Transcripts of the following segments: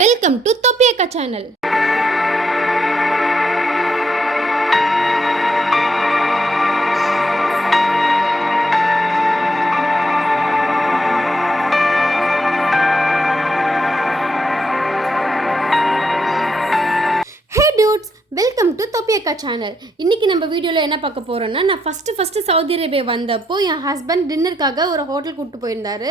Welcome to Thoppiyakka channel. Welcome to Thoppiyakka channel. இன்றைக்கி நம்ம வீடியோவில் என்ன பார்க்க போகிறோன்னா, நான் ஃபஸ்ட்டு சவுதி அரேபியா வந்தப்போ என் ஹஸ்பண்ட் டின்னருக்காக ஒரு ஹோட்டல் கூப்பிட்டு போயிருந்தார்.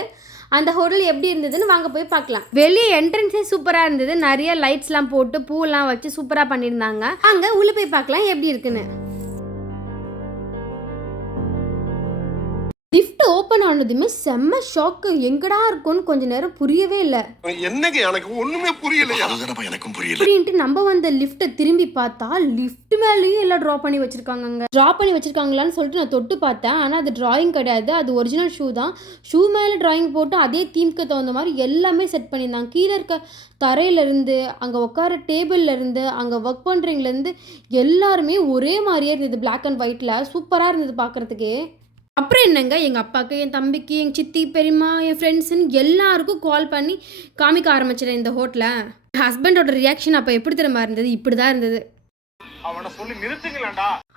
அந்த ஹோட்டல் எப்படி இருந்ததுன்னு வாங்க போய் பார்க்கலாம். வெளியே என்ட்ரன்ஸே சூப்பராக இருந்தது. நிறைய லைட்ஸ்லாம் போட்டு பூலாம் வச்சு சூப்பராக பண்ணியிருந்தாங்க. அங்கே உள்ளே போய் பார்க்கலாம் எப்படி இருக்குன்னு. லிஃப்ட் ஓப்பன் ஆனதுமே செம்ம ஷாக்கு. எங்கடா இருக்கும்னு கொஞ்ச நேரம் புரியவே இல்லை. என்னங்க எனக்கு ஒண்ணுமே புரியல. எனக்கும் புரியல அப்படின்ட்டு நம்ம வந்த லிஃப்ட்டை திரும்பி பார்த்தா லிஃப்ட் மேலேயும் எல்லாம் ட்ரா பண்ணி வச்சிருக்காங்களான்னு சொல்லிட்டு நான் தொட்டு பார்த்தேன். ஆனால் அது டிராயிங் கிடையாது, அது ஒரிஜினல் ஷூ தான். ஷூ மேலே டிராயிங் போட்டு அதே தீம்க்கு தகுந்த மாதிரி எல்லாமே செட் பண்ணியிருந்தாங்க. கீழே இருக்க தரையிலேருந்து, அங்கே உட்கார டேபிள்லேருந்து, அங்கே ஒர்க் பண்ணுறவங்கலேருந்து எல்லாருமே ஒரே மாதிரியே இருந்தது. பிளாக் அண்ட் ஒயிட்டில் சூப்பராக இருந்தது பார்க்குறதுக்கே. அப்புறம் என்னங்க, எங்கள் அப்பாவுக்கு, என் தம்பிக்கு, எங்கள் சித்தி, பெரியம்மா, என் ஃப்ரெண்ட்ஸுன்னு எல்லாருக்கும் கால் பண்ணி காமிக்க ஆரம்பிச்சிட்டேன் இந்த ஹோட்டலை. ஹஸ்பண்டோட ரியாக்ஷன் அப்போ எப்படி தெரியுமா இருந்தது? இப்படி தான் இருந்தது.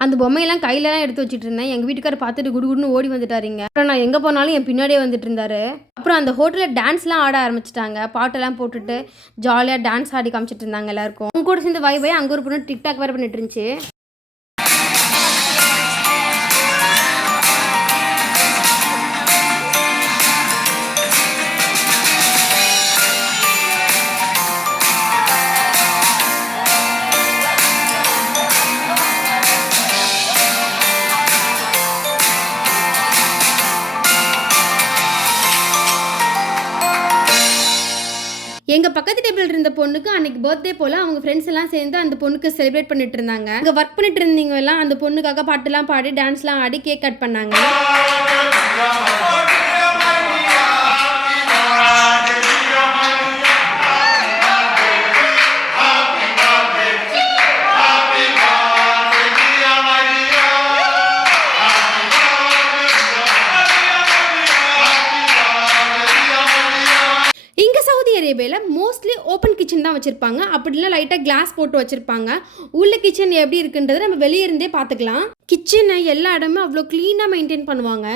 அந்த பொம்மையெல்லாம் கையிலலாம் எடுத்து வச்சுட்டு இருந்தேன். எங்கள் வீட்டுக்காரர் பார்த்துட்டு குடுகுடுன்னு ஓடி வந்துட்டாருங்க. அப்புறம் நான் எங்கே போனாலும் என் பின்னாடியே வந்துட்டு இருந்தாரு. அப்புறம் அந்த ஹோட்டலில் டான்ஸ்லாம் ஆட ஆரம்பிச்சிட்டாங்க. பாட்டெல்லாம் போட்டுட்டு ஜாலியாக டான்ஸ் ஆடி காமிச்சிட்டு இருந்தாங்க எல்லாருக்கும். அவங்க கூட சேர்ந்து வை அங்கே ஒரு பொண்ணு டிக்டாக் வேறு பண்ணிட்டு இருந்துச்சு. எங்கள் பக்கத்து டேபிள் இருந்த பொண்ணுக்கு அன்றைக்கி பர்த்டே போல் அவங்க ஃப்ரெண்ட்ஸ் எல்லாம் சேர்ந்து அந்த பொண்ணுக்கு செலிப்ரேட் பண்ணிட்டு இருந்தாங்க. அங்கே ஒர்க் பண்ணிட்டு இருந்தவங்க எல்லாம் அந்த பொண்ணுக்காக பாட்டுலாம் பாடி டான்ஸ்லாம் ஆடி கேக் கட் பண்ணாங்க. அரேபியாவில் மோஸ்ட்லி ஓப்பன் கிச்சன் தான் வச்சுருப்பாங்க. அப்படிலாம் லைட்டாக கிளாஸ் போட்டு வச்சுருப்பாங்க. உள்ள கிச்சன் எப்படி இருக்குன்றதை நம்ம வெளியே இருந்தே பார்த்துக்கலாம். கிச்சனை எல்லா இடமே அவ்வளோ க்ளீனாக மெயின்டைன் பண்ணுவாங்க.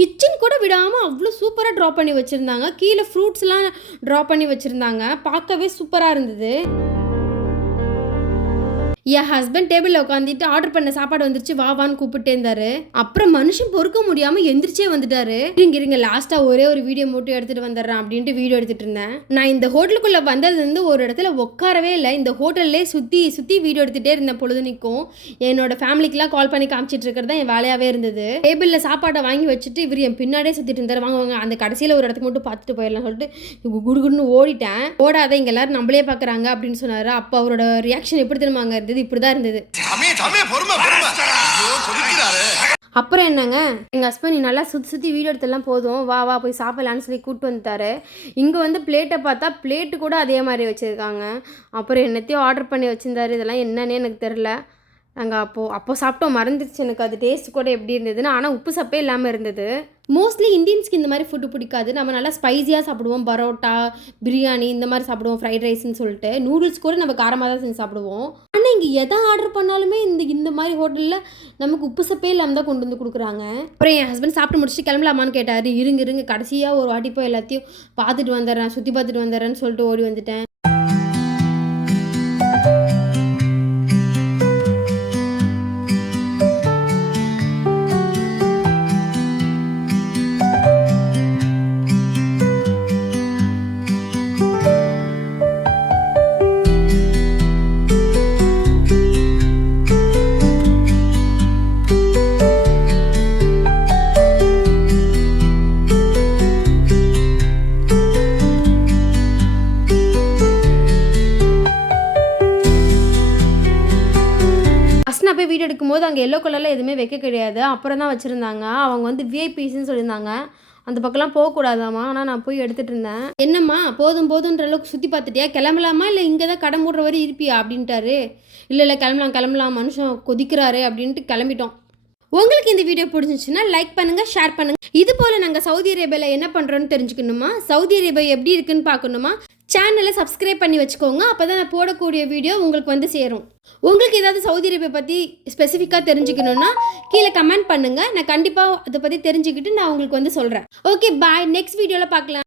கிச்சன் கூட விடாமல் அவ்வளோ சூப்பராக ட்ரா பண்ணி வச்சுருந்தாங்க. கீழே ஃப்ரூட்ஸ்லாம் ட்ரா பண்ணி வச்சுருந்தாங்க. பார்க்கவே சூப்பராக இருந்தது. என் ஹஸ்பண்ட் டேபிளில் உட்காந்துட்டு ஆர்டர் பண்ண சாப்பாடு வந்துருச்சு, வான்னு கூப்பிட்டே இருந்தாரு. அப்புறம் மனுஷன் பொறுக்க முடியாமல் எந்திரிச்சே வந்துட்டாரு. இருங்க லாஸ்ட்டாக ஒரே ஒரு வீடியோ மட்டும் எடுத்துகிட்டு வந்துடுறேன் அப்படின்ட்டு வீடியோ எடுத்துகிட்டு இருந்தேன். நான் இந்த ஹோட்டலுக்குள்ளே வந்ததுலேருந்து ஒரு இடத்துல உட்காரவே இல்லை. இந்த ஹோட்டல்லே சுற்றி வீடியோ எடுத்துகிட்டே இருந்தேன் பொழுதுனிக்கும். என்னோட ஃபேமிலிக்கெலாம் கால் பண்ணி காமிச்சிட்டு இருக்கிறது தான் என் வேலையாகவே இருந்தது. டேபிளில் சாப்பாடை வாங்கி வச்சுட்டு இவர் என் பின்னாடியே சுற்றிட்டு இருந்தார். வாங்க அந்த கடைசியில் ஒரு இடத்துக்கு மட்டும் பார்த்துட்டு போயிடலாம் சொல்லிட்டு குடுகுடுன்னு ஓடிட்டேன். ஓடாத, இங்கே எல்லாரும் நம்மளே பார்க்குறாங்க அப்படின்னு சொன்னார். அப்போ அவரோட ரியாக்ஷன் எப்படி தெரியுமாங்க இருந்தது? இப்படிதான் இருந்தது. அப்புறம் என்னங்க, எங்கள் ஹஸ்பண்ட் நீ நல்லா சுற்றி வீடியோ எடுத்தெல்லாம் போதும், வா போய் சாப்பிடலான்னு சொல்லி கூப்பிட்டு வந்துட்டாரு. இங்கே வந்து பிளேட்டை பார்த்தா பிளேட்டு கூட அதே மாதிரி வச்சுருக்காங்க. அப்புறம் என்னத்தையும் ஆர்டர் பண்ணி வச்சுருந்தாரு. இதெல்லாம் என்னன்னே எனக்கு தெரில. நாங்கள் அப்போ சாப்பிட்டோம், மறந்துடுச்சு எனக்கு அது டேஸ்ட் கூட எப்படி இருந்ததுன்னு. ஆனால் உப்பு சப்பே இல்லாமல் இருந்தது. மோஸ்ட்லி இந்தியன்ஸ்க்கு இந்த மாதிரி ஃபுட்டு பிடிக்காது. நம்ம நல்லா ஸ்பைஸியாக சாப்பிடுவோம். பரோட்டா, பிரியாணி இந்த மாதிரி சாப்பிடுவோம், ஃப்ரைட் ரைஸ்ன்னு சொல்லிட்டு. நூடுல்ஸ் கூட நம்ம காரமாக தான் செஞ்சு சாப்பிடுவோம். ஆனால் இங்கே எதை ஆர்டர் பண்ணாலுமே இந்த மாதிரி ஹோட்டலில் நமக்கு உப்பு சப்பே இல்லாமல் தான் கொண்டு வந்து கொடுக்குறாங்க. அப்புறம் என் ஹஸ்பண்ட் சாப்பிட்டு முடிச்சுட்டு கிளம்பலாமான்னு கேட்டார். இருங்க கடைசியாக ஒரு வாட்டி போய் எல்லாத்தையும் பார்த்துட்டு வந்துடுறேன், சுற்றி பார்த்துட்டு வந்துடுறேன்னு சொல்லிட்டு ஓடி வந்துட்டேன். நான் போய் வீடியோ எடுக்கும்போது அங்கே எல்லோ கலரில் எதுவுமே வைக்க கிடையாது. அப்புறம் தான் வச்சுருந்தாங்க. அவங்க வந்து விஐபிஸ்ன்னு சொல்லியிருந்தாங்க. அந்த பக்கம்லாம் போகக்கூடாதாம்மா. ஆனால் நான் போய் எடுத்துகிட்டு இருந்தேன். என்னம்மா போதுன்ற அளவுக்கு சுற்றி பார்த்துட்டியா, கிளம்பலாமா இல்லை இங்கே தான் கடை மூடுற வரை இருப்பியா அப்படின்ட்டாரு. இல்லை கிளம்பலாம் மனுஷன் கொதிக்கிறாரு அப்படின்ட்டு கிளம்பிட்டோம். உங்களுக்கு இந்த வீடியோ பிடிச்சிச்சுன்னா லைக் பண்ணுங்கள், ஷேர் பண்ணுங்கள். இது போல் நாங்கள் சவுதி அரேபியாவில் என்ன பண்ணுறோன்னு தெரிஞ்சுக்கணுமா, சவுதி அரேபியா எப்படி இருக்குன்னு பார்க்கணுமா, சேனலை சப்ஸ்கிரைப் பண்ணி வச்சுக்கோங்க. அப்போ தான் நான் போடக்கூடிய வீடியோ உங்களுக்கு வந்து சேரும். உங்களுக்கு ஏதாவது சவுதி அரேபியா பற்றி ஸ்பெசிஃபிக்காக தெரிஞ்சுக்கணுன்னா கீழே கமெண்ட் பண்ணுங்கள். நான் கண்டிப்பாக அதை பற்றி தெரிஞ்சுக்கிட்டு நான் உங்களுக்கு வந்து சொல்கிறேன். Okay bye. நெக்ஸ்ட் வீடியோவில் பார்க்கலாம்.